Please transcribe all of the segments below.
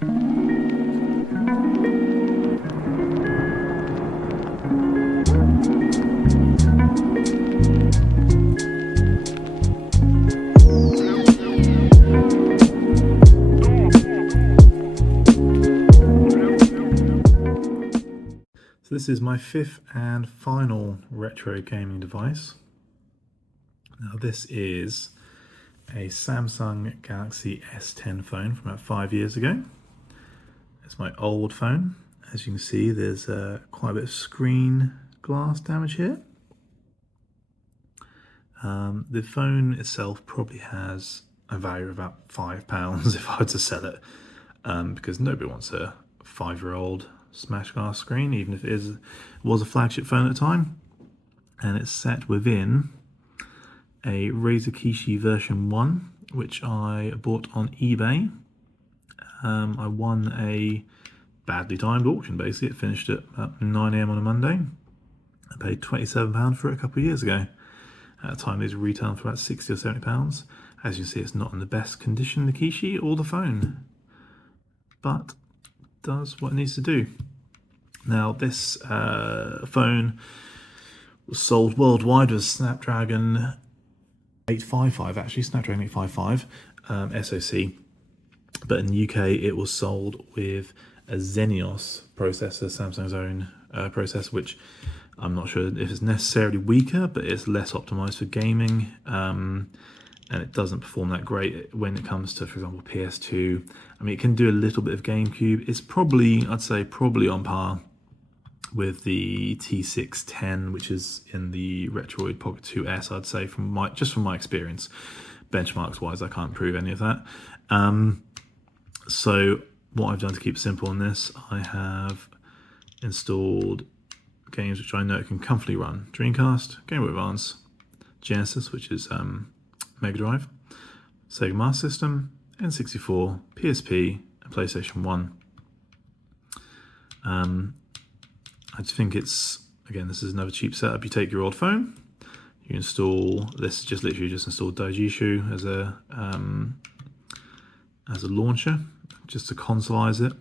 So this is my fifth and final retro gaming device. Now this is a Samsung Galaxy S10 phone from about 5 years ago. It's my old phone. As you can see, there's quite a bit of screen glass damage here. The phone itself probably has a value of about £5 if I were to sell it, because nobody wants a 5-year-old smash glass screen, even if it was a flagship phone at the time. And it's set within a Razr Kishi version 1, which I bought on eBay. I won a badly timed auction, basically. It finished at about 9 AM on a Monday. I paid £27 for it a couple of years ago. At the time, these were retailing for about £60 or £70. As you can see, it's not in the best condition, the Kishi or the phone, but does what it needs to do. Now, this phone was sold worldwide with Snapdragon 855, actually, Snapdragon 855 SoC. But in the UK, it was sold with a Xenios processor, Samsung's own processor, which I'm not sure if it's necessarily weaker, but it's less optimized for gaming, and it doesn't perform that great when it comes to, for example, PS2. I mean, it can do a little bit of GameCube. It's probably, I'd say, probably on par with the T610, which is in the Retroid Pocket 2S, I'd say, from my experience. Benchmarks wise, I can't prove any of that. So what I've done to keep it simple on this, I have installed games which I know it can comfortably run: Dreamcast, Game Boy Advance, Genesis, which is Mega Drive, Sega Master System, N64, PSP, and PlayStation 1. I just think it's, again, this is another cheap setup. You take your old phone, you install this, just literally just install Daijishu as a launcher, just to consoleize it.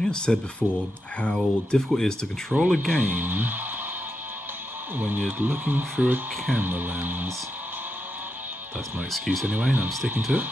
think I've said before how difficult it is to control a game when you're looking through a camera lens. That's my excuse anyway, and I'm sticking to it.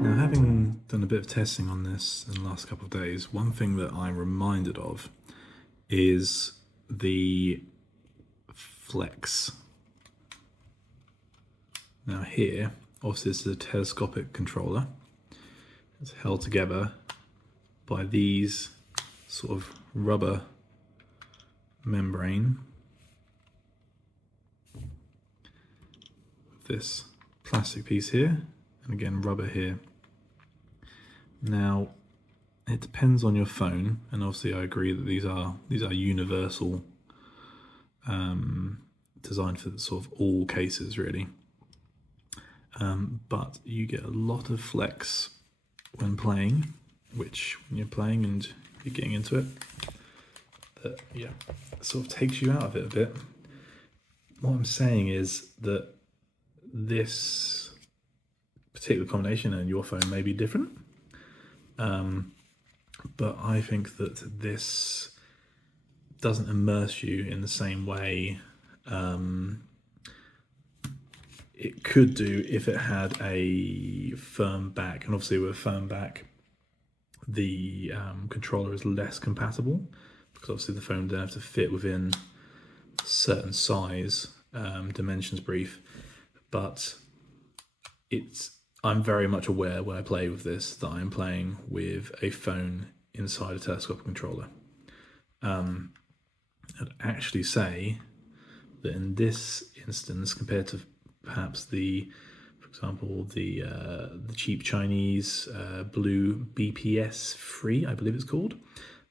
Now, having done a bit of testing on this in the last couple of days, one thing that I'm reminded of is the flex. Now here, obviously this is a telescopic controller. It's held together by these sort of rubber membrane. This plastic piece here, and again rubber here. Now it depends on your phone, and obviously I agree that these are universal, designed for sort of all cases really. But you get a lot of flex when playing, which when you're playing and you're getting into it, that sort of takes you out of it a bit. What I'm saying is that this particular combination and your phone may be different, but I think that this doesn't immerse you in the same way it could do if it had a firm back. And obviously with a firm back, the controller is less compatible, because obviously the phone doesn't have to fit within certain size dimensions brief. But I'm very much aware when I play with this that I'm playing with a phone inside a telescopic controller. I'd actually say that in this instance, compared to perhaps for example, the cheap Chinese blue BPS free, I believe it's called,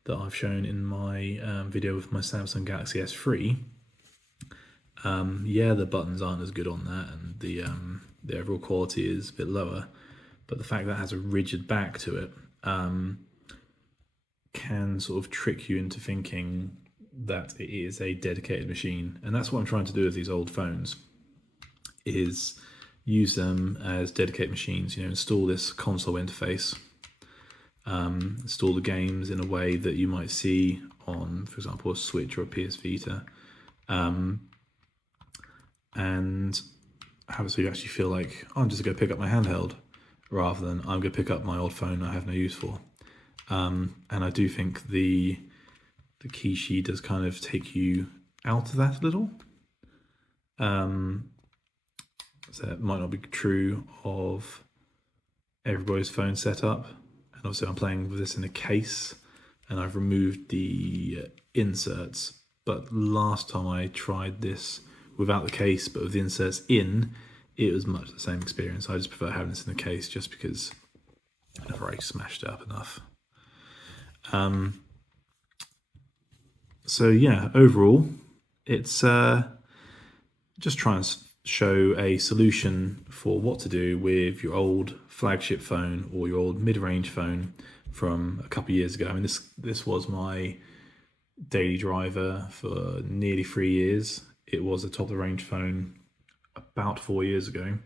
that I've shown in my video with my Samsung Galaxy S3. Yeah, the buttons aren't as good on that, and the overall quality is a bit lower, but the fact that it has a rigid back to it can sort of trick you into thinking that it is a dedicated machine. And that's what I'm trying to do with these old phones, is use them as dedicated machines. Install this console interface, install the games in a way that you might see on, for example, a Switch or a PS Vita, and have it so you actually feel like, oh, I'm just going to pick up my handheld, rather than I'm going to pick up my old phone I have no use for. And I do think the Kishi does kind of take you out of that a little. So it might not be true of everybody's phone setup. And obviously I'm playing with this in a case, and I've removed the inserts. But last time I tried this without the case, but with the inserts in, it was much the same experience. I just prefer having this in the case, just because I've already smashed it up enough. So yeah, overall, it's just trying to show a solution for what to do with your old flagship phone or your old mid-range phone from a couple of years ago. I mean, this was my daily driver for nearly 3 years. it was a top of the range phone about 4 years ago.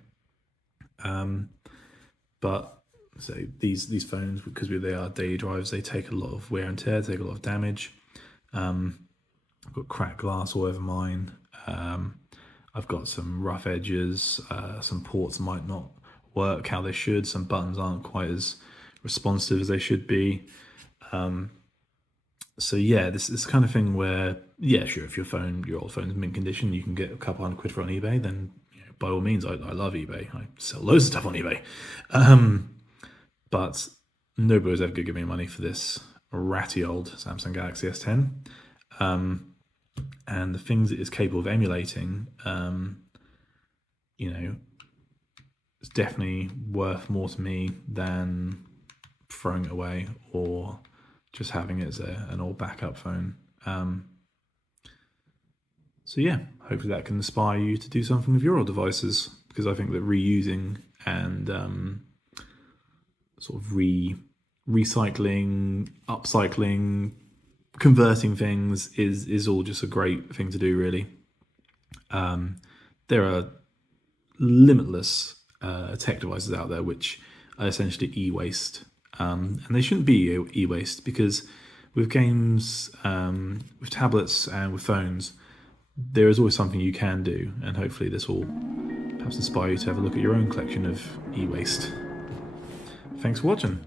But so these phones, because they are daily drivers, they take a lot of wear and tear, take a lot of damage. I've got cracked glass all over mine. I've got some rough edges. Some ports might not work how they should. Some buttons aren't quite as responsive as they should be. So yeah, this is the kind of thing where, yeah, sure, if your old phone is in mint condition, you can get a couple £100 for it on eBay, then by all means, I love eBay. I sell loads of stuff on eBay. But nobody was ever going to give me money for this ratty old Samsung Galaxy S10. And the things it is capable of emulating, it's definitely worth more to me than throwing it away or just having it as an old backup phone. So yeah, hopefully that can inspire you to do something with your old devices, because I think that reusing and sort of recycling, upcycling, converting things is all just a great thing to do, really. There are limitless tech devices out there which are essentially e-waste, and they shouldn't be e-waste, because with games, with tablets and with phones, there is always something you can do, and hopefully this will perhaps inspire you to have a look at your own collection of e-waste. Thanks for watching.